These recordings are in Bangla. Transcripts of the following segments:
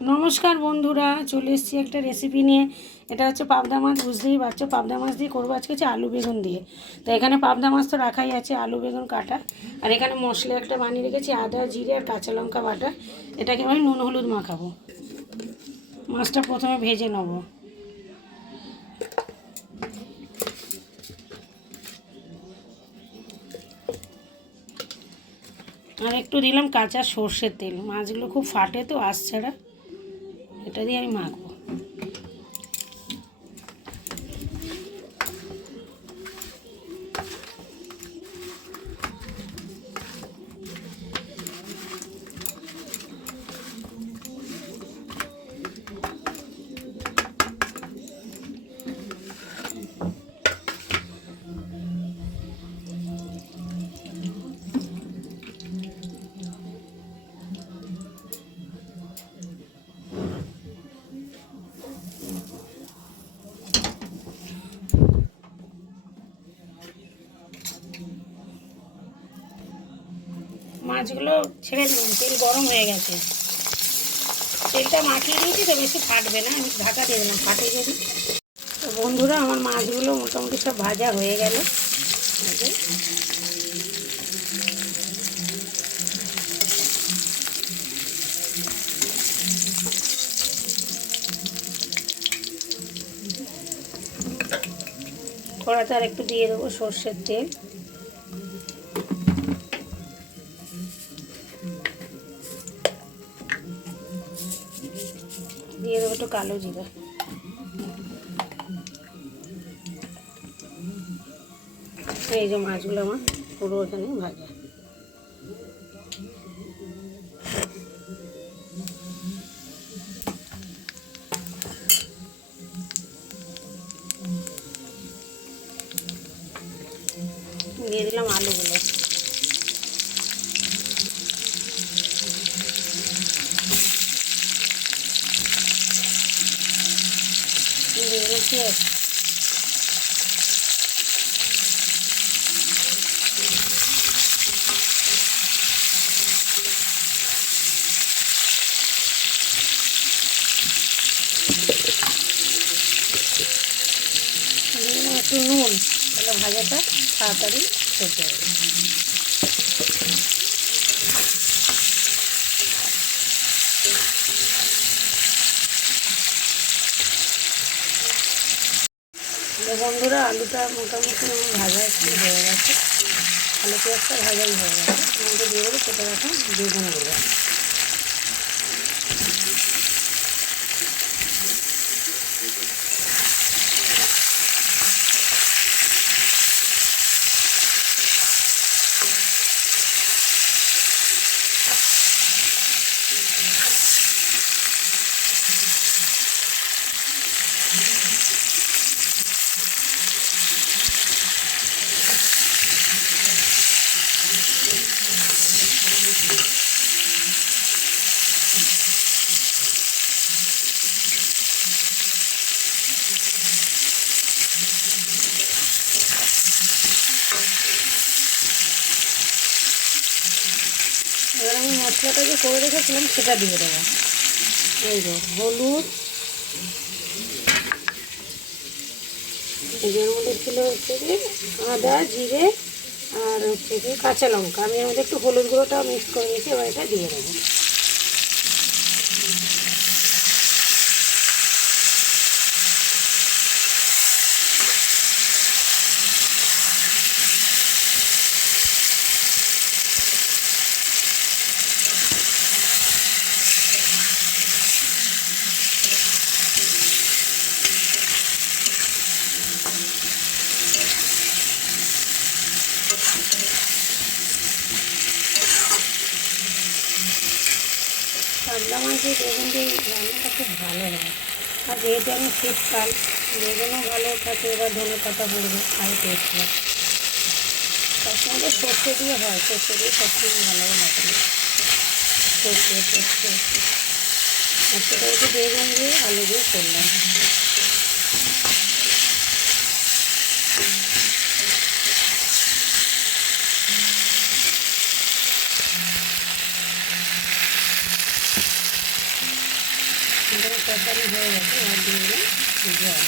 নমস্কার বন্ধুরা, চলে এসেছি একটা রেসিপি নিয়ে। এটা হচ্ছে পাবদা মাছ, বুঝতেই পারছো। পাবদা মাছ দিয়ে করবো আজকে হচ্ছে আলু বেগুন দিয়ে। তো এখানে পাবদা মাছ তো রাখাই আছে, আলু বেগুন কাটা। আর এখানে মশলা একটা বানিয়ে রেখেছি, আদা জিরে আর কাঁচা লঙ্কা বাটা। এটাকে আমি নুন হলুদ মাখাবো। মাছটা প্রথমে ভেজে নেবো। আর একটু দিলাম কাঁচা সর্ষের তেল, মাছগুলো খুব ফাটে তো আঁশ ছাড়া। এটা দিয়ে আমি মাখবো। মাছগুলো ছেড়ে দিলাম, তেল গরম হয়ে গেছে। তেলটা মাখিয়ে দিয়েছি তো, বেশি ফাটবে না। আমি ঢাকা দিয়ে দিলাম, ফাটে যদি। তো বন্ধুরা, আমার মাছগুলো মোটামুটি সব ভাজা হয়ে গেল। কড়াতে আর একটু দিয়ে দেবো সর্ষের তেল। দিয়ে দেবো একটু কালো জিরা। এই যে মাছগুলো আমার পুরো এখানে ভাজা। দিয়ে দিলাম আলুগুলো। দিয়ে দিলাম পেঁয়াজ। দিয়ে দিলাম একটু নুন, তাহলে ভাজাটা তাড়াতাড়ি সেদ্ধ হবে। বন্ধুরা, আলুটা মোটামুটি আমার ভাজা একটু হয়ে গেছে। আলু পেঁয়াজটা ভাজাই হয়ে গেছে। আমাকে দিয়ে দেবো কেটে রাখা বেগুনগুলো। এবার আমি মশলাটা যে করে রেখেছিলাম সেটা দিয়ে দেবো। এই যে হলুদ, এর মধ্যে ছিল হচ্ছে যে আদা জিরে আর হচ্ছে যে কাঁচা লঙ্কা। আমি এর মধ্যে একটু হলুদ গুঁড়োটাও মিক্স করে নিয়েছি। এবার এটা দিয়ে দেবো। পাবদা মাছের বেগুন দিয়ে রান্নাটা খুব ভালো হয়। আর যেহেতু আমি শীতকাল, বেগুনও ভালো থাকে, এবার ধনে পাতা পড়বে, আরও টেস্ট হয়। তার সঙ্গে সর্ষে দিয়ে হয়, সর্ষে দিয়ে সবসময় ভালো লাগে। সর্ষে আর সেটা হচ্ছে বেগুন দিয়ে আলু দিয়ে করলাম। আমাদের তরকারি হয়ে গেছে, এবার দিয়ে দিলাম জল।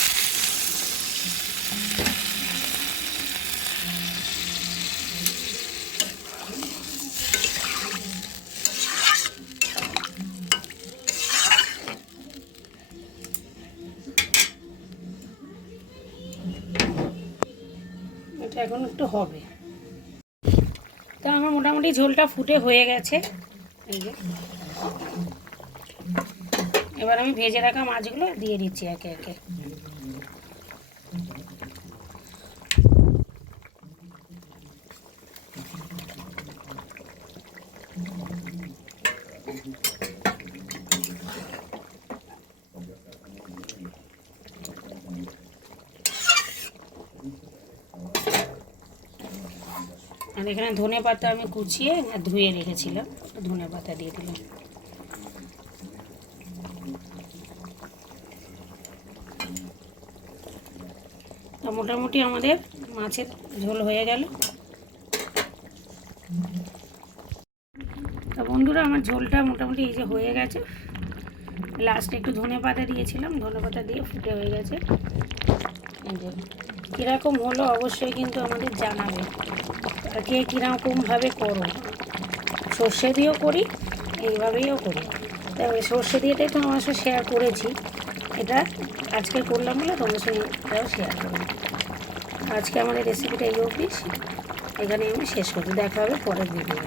এটা এখন একটু হবে। তো আমার মোটামুটি ঝোলটা ফুটে হয়ে গেছে। এই যে এবার আমি ভেজে রাখা মাছগুলো দিয়ে দিচ্ছি একে একে। আর এখানে ধনে পাতা আমি কুচিয়ে আর ধুয়ে রেখেছিলাম, ধনে পাতা দিয়ে দিলাম। তো মোটামুটি আমাদের মাছের ঝোল হয়ে গেল। তো বন্ধুরা আমার ঝোলটা মোটামুটি এই যে হয়ে গেছে। লাস্টে একটু ধনে পাতা দিয়েছিলাম, ধনে পাতা দিয়ে ফুটে হয়ে গেছে। এই যে কীরকম হলো অবশ্যই কিন্তু আমাদের জানাবে, আর কে কীরকমভাবে করো। সর্ষে দিয়েও করি, এইভাবেও করি। তবে সর্ষে দিয়েটাই তো আমার সাথে শেয়ার করেছি, এটা আজকে করলাম বলে তোমার সঙ্গে এটাও শেয়ার করলাম। আজকে আমাদের রেসিপিটা এই অবধি, এখানে আমি শেষ করছি। দেখা হবে পরের ভিডিও।